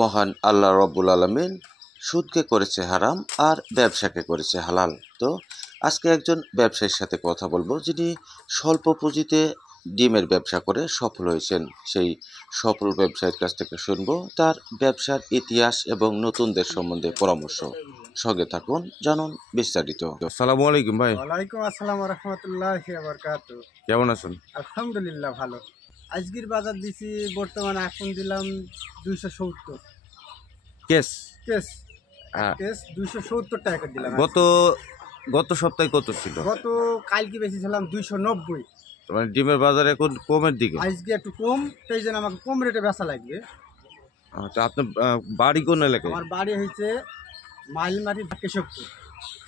মহান আল্লাহ রব্বুল আলামিন সুদকে করেছে হারাম আর ব্যবসাকে করেছে হালাল। তো আজকে একজন ব্যবসায়ীর সাথে কথা বলবো যিনি স্বল্প পুঁজিতে ডিমের ব্যবসা করে সফল হয়েছেন। সেই সফল ব্যবসায়ীর কাছ থেকে শুনবো তার ব্যবসার ইতিহাস এবং নতুনদের সম্বন্ধে পরামর্শ। সঙ্গে থাকুন, জানুন বিস্তারিত। আসসালামু আলাইকুম ভাই। ওয়ালাইকুম আসসালাম রহমতুল্লাহি ওয়া বারাকাতুহু। কেমন আছেন? আলহামদুলিল্লাহ ভালো। আজকের বাজার দিছি বর্তমানে এখন দিলাম 270 কেস কেস। আহ, কেস 270 টাকা করে দিলাম। গত সপ্তাহে কত ছিল? গত কালকে বেচেছিলাম 290। মানে ডিমের বাজার এখন কমের দিকে। আজকে একটু কম, সেই জন্য আমাকে কম রেটে বেচা লাগবে। তো আপনার বাড়ি কোন এলাকায়? আমার বাড়ি হয়েছে মাইলমারি কেশবপুর।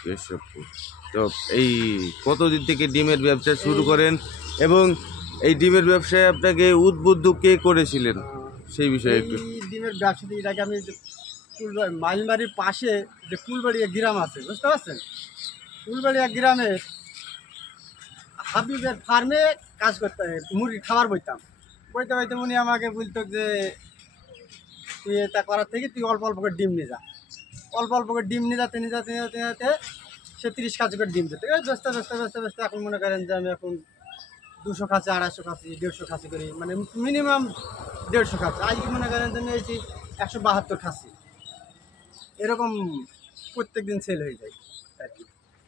কেশবপুর। তো এই কতদিন থেকে ডিমের ব্যবসা শুরু করেন এবং এই ডিমের ব্যবসায় আপনাকে উদ্বুদ্ধ কে করেছিলেন সেই বিষয়ে একটু। এই ডিমের ব্যবসাতে এর আগে আমি মাইলমারির পাশে যে ফুলবাড়িয়া গ্রাম আছে, বুঝতে পারছেন? ফুলবাড়িয়া গ্রামে হাবিবের ফার্মে কাজ করতে, মুরগি খাবার বইতাম। বইতে বইতে উনি আমাকে বলতো যে তুই এটা করার থেকে তুই অল্প অল্প করে ডিম নিয়ে যা, অল্প অল্প করে ডিম নিয়ে যাতে নিয়ে যাতে নিয়ে যাতে নিয়ে যাতে সে 30 খাঁচি করে ডিম দিতে। ব্যস্তে ব্যস্তে ব্যস্তে ব্যস্তে এখন মনে করেন যে আমি এখন 200 খাঁচি, 250 খাঁচি, 150 খাঁচি করি, মানে মিনিমাম 150 খাঁচি। আজকে মনে করেন যে নিয়েছি 172 খাঁচি, এরকম প্রত্যেক দিন সেল হয়ে যায় আর কি।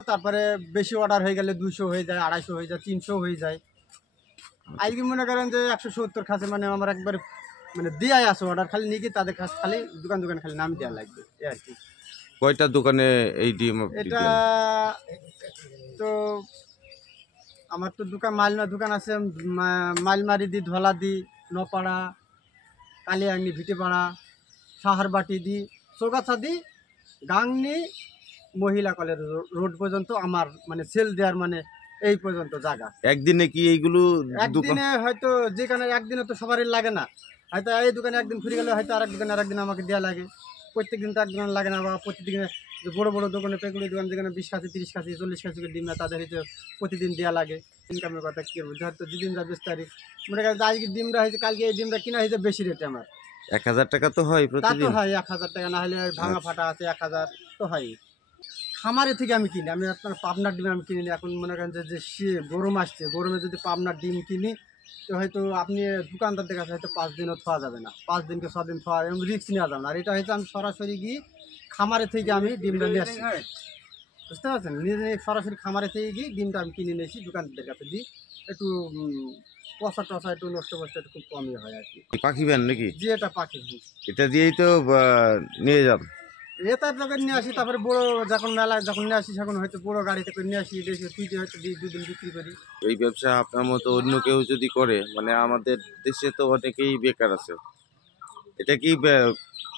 তারপরে বেশি অর্ডার হয়ে গেলে 200 হয়ে যায়, 250 হয়ে যায়, 300 হয়ে যায়। আজকে মনে করেন যে 170 খাঁচি, মানে আমার একবারে মানে দেয়াই আছে অর্ডার, খালি নিয়ে গিয়ে তাদের কাছে খালি দোকান দোকান খালি নাম দেওয়া লাগবে এই আর কি। কয়টা দোকানে এই ডিম এটা তো আমার তো দোকান দোকান আছে মাইলমারি দি, ধলা দি, নপাড়া, কালিয়াংনি, ভিটেপাড়া, সাহারবাটি দি, চৌগাছা দি, গাংনি, মহিলা কলেজ রোড পর্যন্ত আমার মানে সেল দেওয়ার মানে এই পর্যন্ত জায়গা। একদিনে কি এইগুলো একদিনে হয়তো যেখানে একদিনে তো সবারই লাগে না, হয়তো এই দোকানে একদিন ঘুরে গেলে হয়তো আরেক দোকানে আরেকদিন আমাকে দেওয়া লাগে। প্রত্যেক দিন তো এক দোকান লাগে না, বা প্রতিদিনে যে বড়ো বড়ো দোকানে পেগুড়ি দোকান যেখানে 20 খাঁচি, 30 খাঁচি, 40 খাঁচি করে ডিম না, তাদের হয়তো প্রতিদিন দেওয়া লাগে। ইনকামের কথা কী করবো, হয়তো যেদিন যা 20 তারিখ মনে করেন আজকে ডিমটা হয়েছে, কালকে এই ডিমটা কিনা হয়েছে বেশি রেটে আমার। 1000 টাকা তো হয় তা তো প্রতিদিন। হয় 1000 টাকা, না হলে ভাঙা ফাটা আছে 1000 তো হয়। খামারে থেকে আমি কিনি, আমি আপনার পাবনার ডিম আমি কিনি। এখন মনে করেন যে সে গরম আসছে, গরমে যদি পাবনার ডিম কিনি তো হয়তো আপনি দোকানদারদের কাছে হয়তো 5 দিনও খাওয়া যাবে না, 5 দিনকে 6 দিন খাওয়া রিস্ক নেওয়া যাবে না। আর এটা হয়তো আমি সরাসরি গিয়ে খামারে থেকে আমি ডিমটা নিয়ে আসি, বুঝতে পারছেন? নিজে সরাসরি খামারে থেকে গিয়ে ডিমটা আমি কিনে নিয়ে এসি, দোকানদারদের কাছে দিই। একটু পচা টসা একটু নষ্ট বস্ত একটু খুব কমই হয় আর কি। পাখি ভ্যান নাকি? যে এটা পাখি এটা দিয়েই তো নিয়ে যান। তার দোকান নিয়ে আসি, তারপরে বড়ো যখন মেলায় যখন নিয়ে আসি তখন হয়তো বড়ো গাড়িতে করে নিয়ে আসি, দেশে তুইতে হয়তো 2 দিন বিক্রি করি। এই ব্যবসা আপনার মতো অন্য কেউ যদি করে, মানে আমাদের দেশে তো অনেকেই বেকার আছে। এটা কি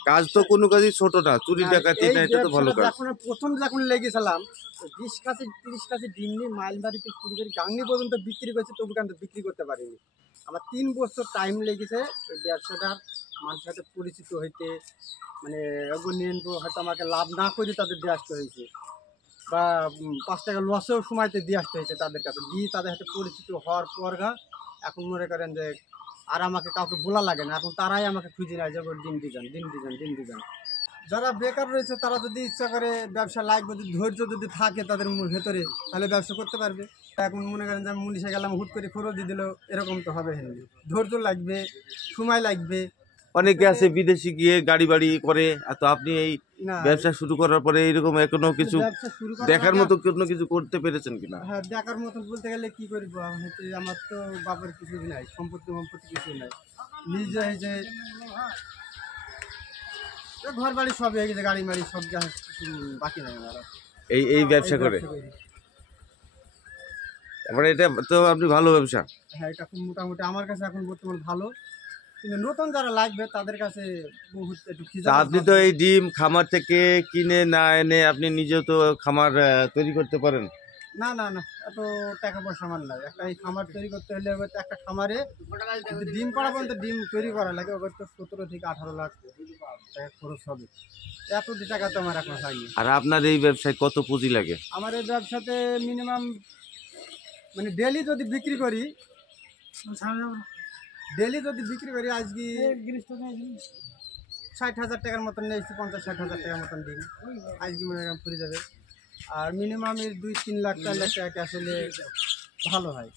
কাজ তো কোনো কাজই ছোট না, চুরি ডাকাতি না, এটা তো ভালো কাজ। যখন লেগেছিলাম 20 কাছে 30 কাছে ডিম নিয়ে মাইলবাড়িতে শুরু করি, গাংনি পর্যন্ত বিক্রি করছি, তবু কিন্তু বিক্রি করতে পারিনি। আমার 3 বছর টাইম লেগেছে এই ব্যবসাটার মানুষের সাথে পরিচিত হইতে, মানে নিয়ে হয়তো আমাকে লাভ না করে তাদের দিয়ে আসতে হয়েছে, বা 5 টাকা লসেও সময়তে দিয়ে আসতে হয়েছে তাদের কাছে, দিয়ে তাদের সাথে পরিচিত হওয়ার পর এখন মনে করেন যে আর আমাকে কাউকে বলা লাগে না, এখন তারাই আমাকে খুঁজে নেয় যে ডিম দিজান, ডিম দিজান, ডিম দিজান। যারা বেকার রয়েছে তারা যদি ইচ্ছা করে ব্যবসা লাগবে, যদি ধৈর্য যদি থাকে তাদের ভেতরে, তাহলে ব্যবসা করতে পারবে। এখন মনে করেন যে আমি মুনিশে গেলাম, হুট করে খরচ দিয়ে দিল, এরকম তো হবে না। ধৈর্য লাগবে, সময় লাগবে। অনেকে আছে বিদেশি গিয়ে গাড়ি বাড়ি করে, তো আপনি এই না, ব্যবসা শুরু করার পরে এইরকম এখনো কিছু ব্যবসা শুরু করার দেখার আগে মতো কোনো কিছু করতে পেরেছেন কিনা? হ্যাঁ, দেখার মতন বলতে গেলে কি করবো, হয়তো আমার তো বাবার কিছু নাই, সম্পত্তি কিছু নাই, নিজে হয়েছে ঘর বাড়ি সব হয়ে গেছে, গাড়ি মাড়ি সব কিছু বাকি নাই আমার। এই ব্যবসা করে তারপরে এটা তো আপনি ভালো ব্যবসা। হ্যাঁ, এটা খুব মোটামুটি আমার কাছে এখন বর্তমান ভালো, কিন্তু নতুন যারা লাগবে তাদের কাছে বহুত একটু আপনি তো এই ডিম খামার থেকে কিনে না এনে আপনি নিজেও তো খামার তৈরি করতে পারেন। না না না, এত টাকা পয়সা আমার নাই। এই খামার তৈরি করতে হলে একটা খামারে ডিম পাড়া পর্যন্ত ডিম তৈরি করা লাগে, ওদের তো 17 থেকে 18 লাখ টাকা খরচ হবে। এত টাকা তো আমার এখন হয়নি। আর আপনার এই ব্যবসায় কত পুঁজি লাগে? আমার এই ব্যবসাতে মিনিমাম মানে ডেলি যদি বিক্রি করি আজকে 60,000 টাকার মতন নিয়েছি, 50-60,000 টাকার মতন ডিম আজকে মনে করেন ফুরে যাবে। আর মিনিমাম 2-3 লাখ 4 লাখ টাকা আসলে ভালো হয়।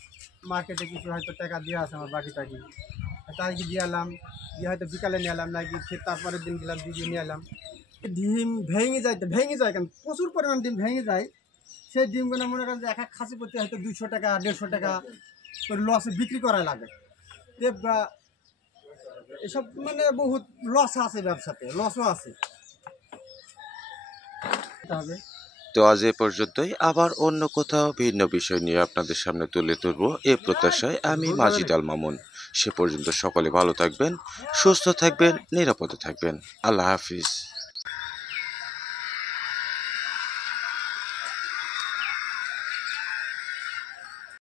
মার্কেটে কিছু হয়তো টাকা দেওয়া আছে আমার বাকি টাকি, তাই দিয়ে এলাম, দিয়ে হয়তো বিকালে নিয়ে এলাম, নাকি ফের তারপরের দিন গেলাম, দিয়ে নিয়ে এলাম। ডিম ভেঙে যায় কেন, প্রচুর পরিমাণ ডিম ভেঙে যায়। সেই ডিমগুলো মনে করেন যে এক এক খাসি প্রতি হয়তো 200 টাকা 150 টাকা করে লসে বিক্রি করা লাগে। এসব মানে বহুত লস আছে, ব্যবসাতে লসও আছে। হবে তো আজ এ পর্যন্তই, আবার অন্য কোথাও ভিন্ন বিষয় নিয়ে আপনাদের সামনে তুলে ধরবো এ প্রত্যাশায় আমি মাজিদ আল মামুন। সে পর্যন্ত সকলে ভালো থাকবেন, সুস্থ থাকবেন, নিরাপদে থাকবেন। আল্লাহ হাফিজ।